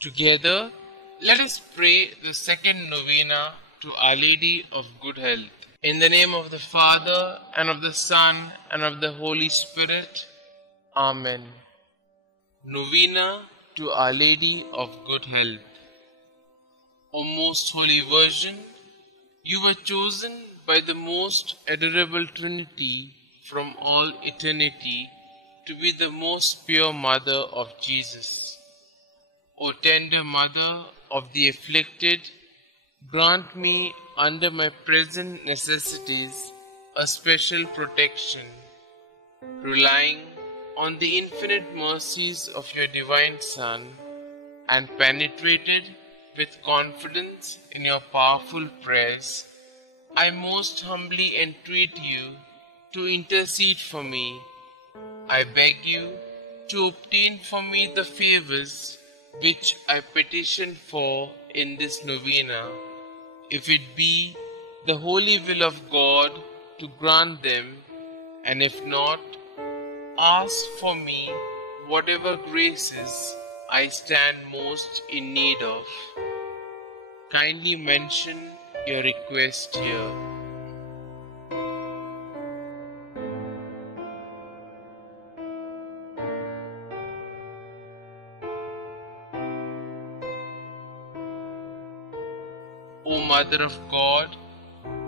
Together, let us pray the second novena to Our Lady of Good Health. In the name of the Father, and of the Son, and of the Holy Spirit. Amen. Novena to Our Lady of Good Health. O Most Holy Virgin, you were chosen by the most adorable Trinity from all eternity to be the most pure Mother of Jesus. O tender Mother of the afflicted, grant me under my present necessities a special protection, relying on the infinite mercies of your divine Son, and penetrated with confidence in your powerful prayers, I most humbly entreat you to intercede for me. I beg you to obtain for me the favors which I petition for in this novena, if it be the holy will of God to grant them, and if not, ask for me whatever graces I stand most in need of. Kindly mention your request here. O Mother of God,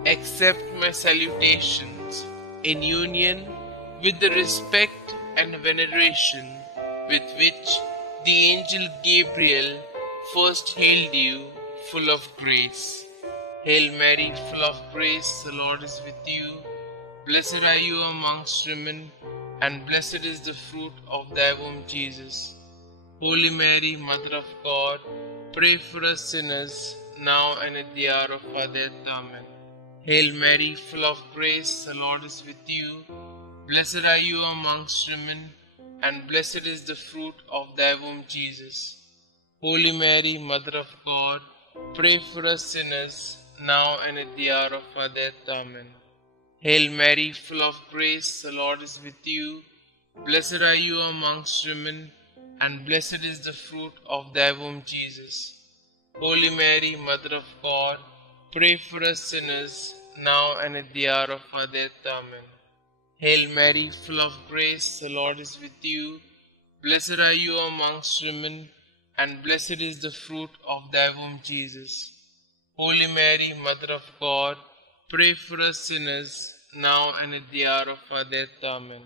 accept my salutations in union with the respect and veneration with which the angel Gabriel first hailed you, full of grace. Hail Mary, full of grace, the Lord is with you. Blessed are you amongst women, and blessed is the fruit of thy womb, Jesus. Holy Mary, Mother of God, pray for us sinners, now and at the hour of our death. Amen. Hail Mary, full of grace, the Lord is with you. Blessed are you amongst women, and blessed is the fruit of thy womb, Jesus. Holy Mary, Mother of God, pray for us sinners, now and at the hour of our death. Amen. Hail Mary, full of grace, the Lord is with you. Blessed are you amongst women, and blessed is the fruit of thy womb, Jesus. Holy Mary, Mother of God, pray for us sinners, now and at the hour of our death. Amen. Hail Mary, full of grace, the Lord is with you. Blessed are you amongst women, and blessed is the fruit of thy womb, Jesus. Holy Mary, Mother of God, pray for us sinners, now and at the hour of our death. Amen.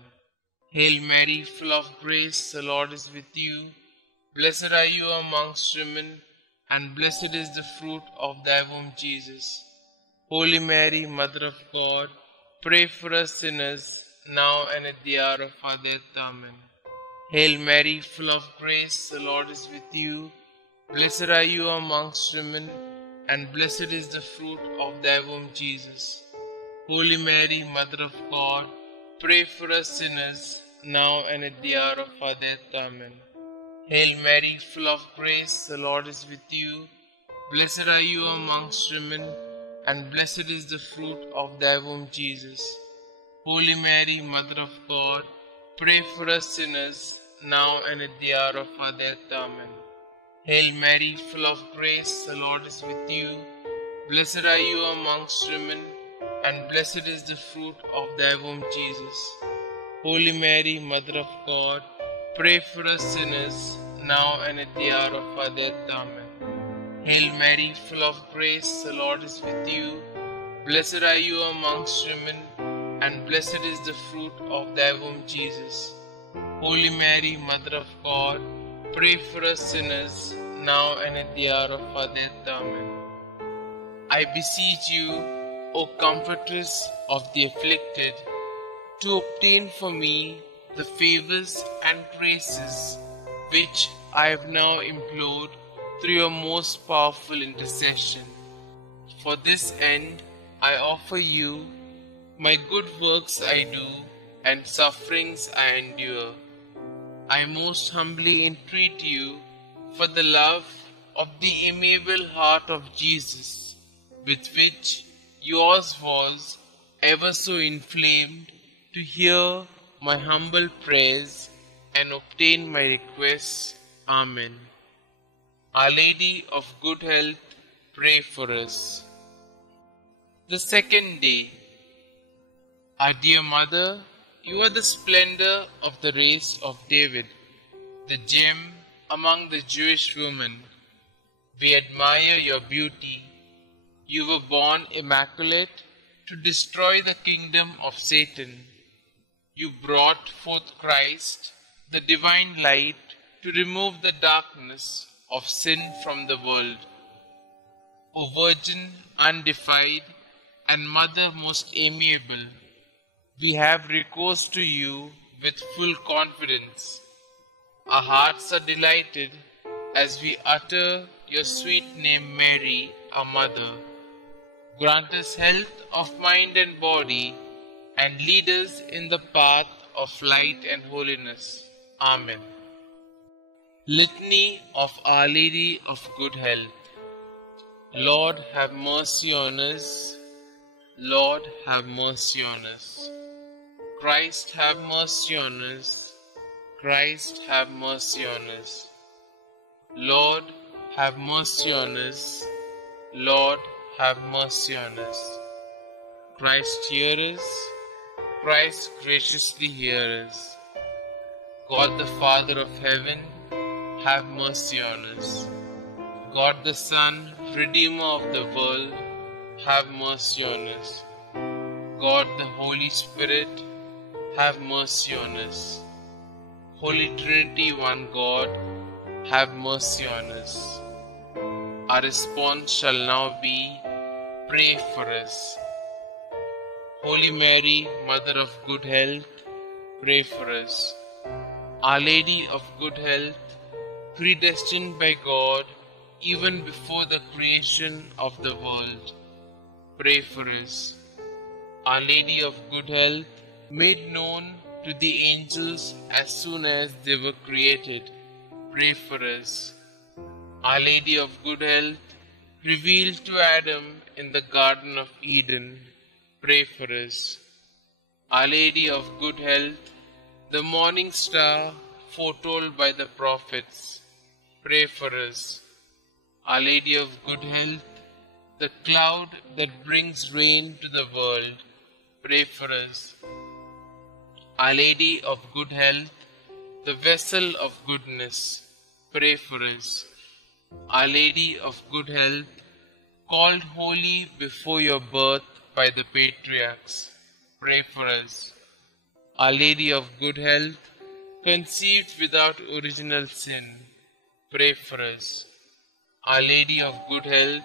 Hail Mary, full of grace, the Lord is with you. Blessed are you amongst women, and blessed is the fruit of thy womb, Jesus. Holy Mary, Mother of God, pray for us sinners, now and at the hour of our death. Amen. Hail Mary, full of grace, the Lord is with you. Blessed are you amongst women, and blessed is the fruit of thy womb, Jesus. Holy Mary, Mother of God, pray for us sinners, now and at the hour of our death. Amen. Hail Mary, full of grace, the Lord is with you. Blessed are you amongst women, and blessed is the fruit of thy womb, Jesus. Holy Mary, Mother of God, pray for us sinners, now and at the hour of our death. Amen. Hail Mary, full of grace, the Lord is with you. Blessed are you amongst women, and blessed is the fruit of thy womb, Jesus. Holy Mary, Mother of God, pray for us sinners, now and at the hour of our death. Amen. Hail Mary, full of grace, the Lord is with you. Blessed are you amongst women, and blessed is the fruit of thy womb, Jesus. Holy Mary, Mother of God, pray for us sinners, now and at the hour of our death. Amen. I beseech you, O Comfortress of the afflicted, to obtain for me the favors and graces which I have now implored through your most powerful intercession. For this end, I offer you my good works I do and sufferings I endure. I most humbly entreat you for the love of the amiable heart of Jesus, with which yours was ever so inflamed, to hear my humble prayers and obtain my requests. Amen. Our Lady of Good Health, pray for us. The second day. Our dear Mother, you are the splendor of the race of David, the gem among the Jewish women. We admire your beauty. You were born immaculate to destroy the kingdom of Satan. You brought forth Christ, the divine light, to remove the darkness of sin from the world. O Virgin undefiled and Mother most amiable, we have recourse to you with full confidence. Our hearts are delighted as we utter your sweet name Mary, our Mother. Grant us health of mind and body, and lead us in the path of light and holiness. Amen. Litany of Our Lady of Good Health. Lord, have mercy on us. Lord, have mercy on us. Christ, have mercy on us. Christ, have mercy on us. Lord, have mercy on us. Lord, have mercy on us. Christ, hear us. Christ, graciously hear us. God the Father of heaven, have mercy on us. God the Son, Redeemer of the world, have mercy on us. God the Holy Spirit, have mercy on us. Holy Trinity, one God, have mercy on us. Our response shall now be, pray for us. Holy Mary, Mother of Good Health, pray for us. Our Lady of Good Health, predestined by God even before the creation of the world, pray for us. Our Lady of Good Health, made known to the angels as soon as they were created, pray for us. Our Lady of Good Health, revealed to Adam in the Garden of Eden, pray for us. Our Lady of Good Health, the morning star foretold by the prophets, pray for us. Our Lady of Good Health, the cloud that brings rain to the world, pray for us. Our Lady of Good Health, the vessel of goodness, pray for us. Our Lady of Good Health, called holy before your birth by the patriarchs, pray for us. Our Lady of Good Health, conceived without original sin, pray for us. Our Lady of Good Health,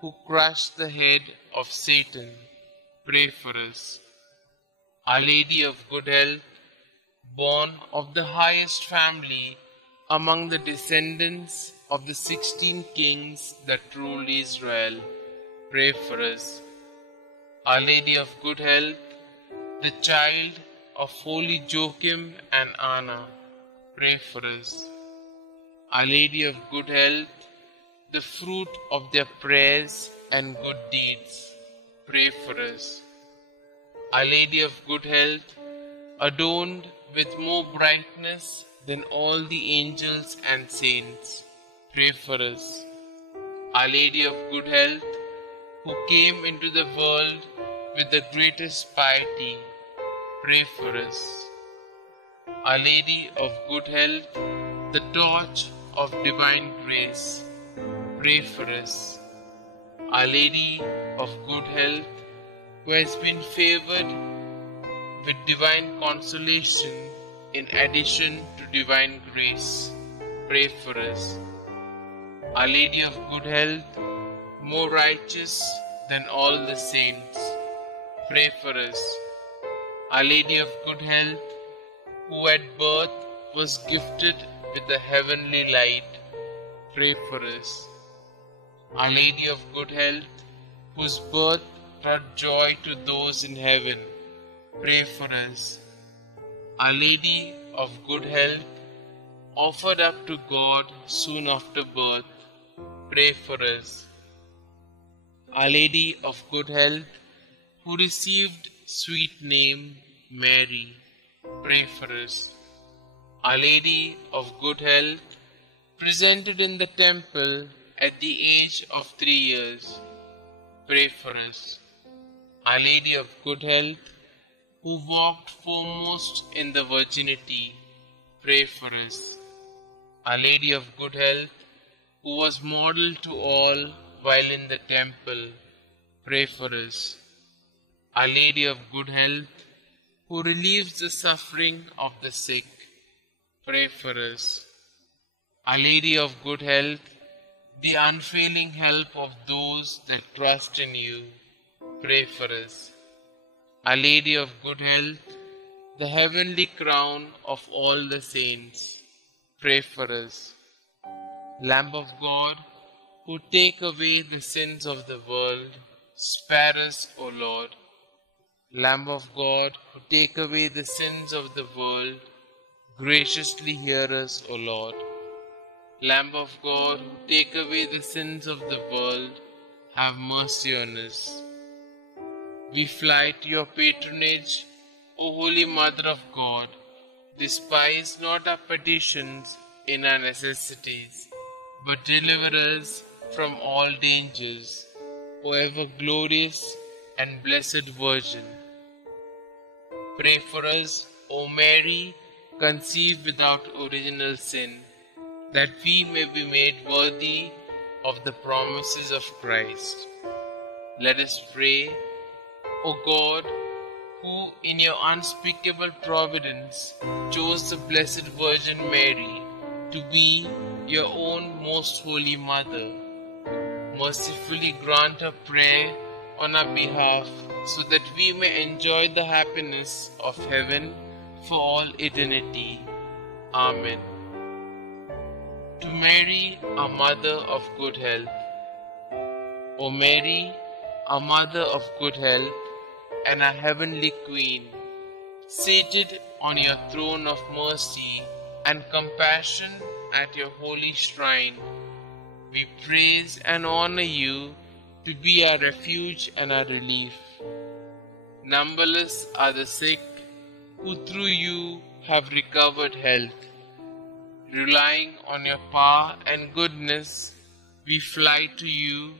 who crushed the head of Satan, pray for us. Our Lady of Good Health, born of the highest family among the descendants of the 16 kings that ruled Israel, pray for us. Our Lady of Good Health, the child of holy Joachim and Anna, pray for us. Our Lady of Good Health, the fruit of their prayers and good deeds, pray for us. Our Lady of Good Health, adorned with more brightness than all the angels and saints, pray for us. Our Lady of Good Health, who came into the world with the greatest piety, pray for us. Our Lady of Good Health, the torch of divine grace, pray for us. Our Lady of Good Health, who has been favored with divine consolation in addition to divine grace, pray for us. Our Lady of Good Health, more righteous than all the saints, pray for us. Our Lady of Good Health, who at birth was gifted with the heavenly light, pray for us. Our Lady of Good Health, whose birth brought joy to those in heaven, pray for us. Our Lady of Good Health, offered up to God soon after birth, pray for us. Our Lady of Good Health, who received sweet name Mary, pray for us. Our Lady of Good Health, presented in the temple at the age of 3 years. Pray for us. Our Lady of Good Health, who walked foremost in the virginity, pray for us. Our Lady of Good Health, who was model to all while in the temple, pray for us. Our Lady of Good Health, who relieves the suffering of the sick, pray for us. Our Lady of Good Health, the unfailing help of those that trust in you, pray for us. Our Lady of Good Health, the heavenly crown of all the saints, pray for us. Lamb of God, who take away the sins of the world, spare us, O Lord. Lamb of God, who take away the sins of the world, graciously hear us, O Lord. Lamb of God, who take away the sins of the world, have mercy on us. We fly to your patronage, O Holy Mother of God. Despise not our petitions in our necessities, but deliver us from all dangers, O ever glorious and blessed Virgin. Pray for us, O Mary, conceived without original sin, that we may be made worthy of the promises of Christ. Let us pray. O God, who in your unspeakable providence chose the Blessed Virgin Mary to be your own most holy Mother, mercifully grant her prayer on our behalf, so that we may enjoy the happiness of heaven for all eternity. Amen. To Mary, our Mother of Good Health. O Mary, our Mother of Good Health, and our Heavenly Queen, seated on your throne of mercy and compassion at your holy shrine, we praise and honor you to be our refuge and our relief. Numberless are the sick who through you have recovered health. Relying on your power and goodness, we fly to you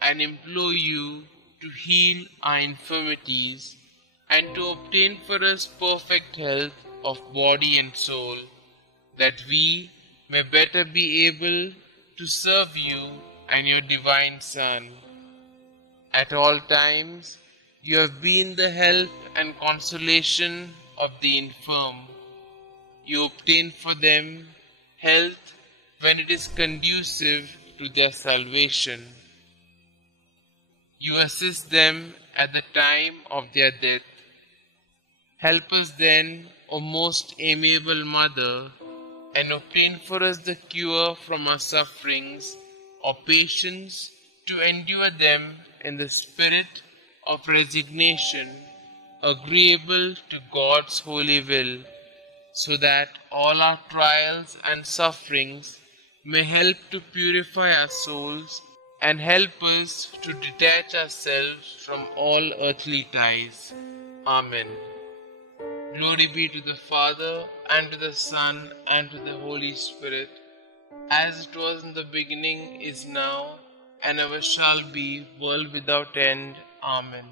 and implore you to heal our infirmities and to obtain for us perfect health of body and soul, that we may better be able to serve you and your divine Son. At all times, you have been the help and consolation of the infirm. You obtain for them health when it is conducive to their salvation. You assist them at the time of their death. Help us then, O most amiable Mother, and obtain for us the cure from our sufferings, or patience to endure them in the spirit of resignation, agreeable to God's holy will, so that all our trials and sufferings may help to purify our souls and help us to detach ourselves from all earthly ties. Amen. Glory be to the Father, and to the Son, and to the Holy Spirit, as it was in the beginning, is now, and ever shall be, world without end. Amen.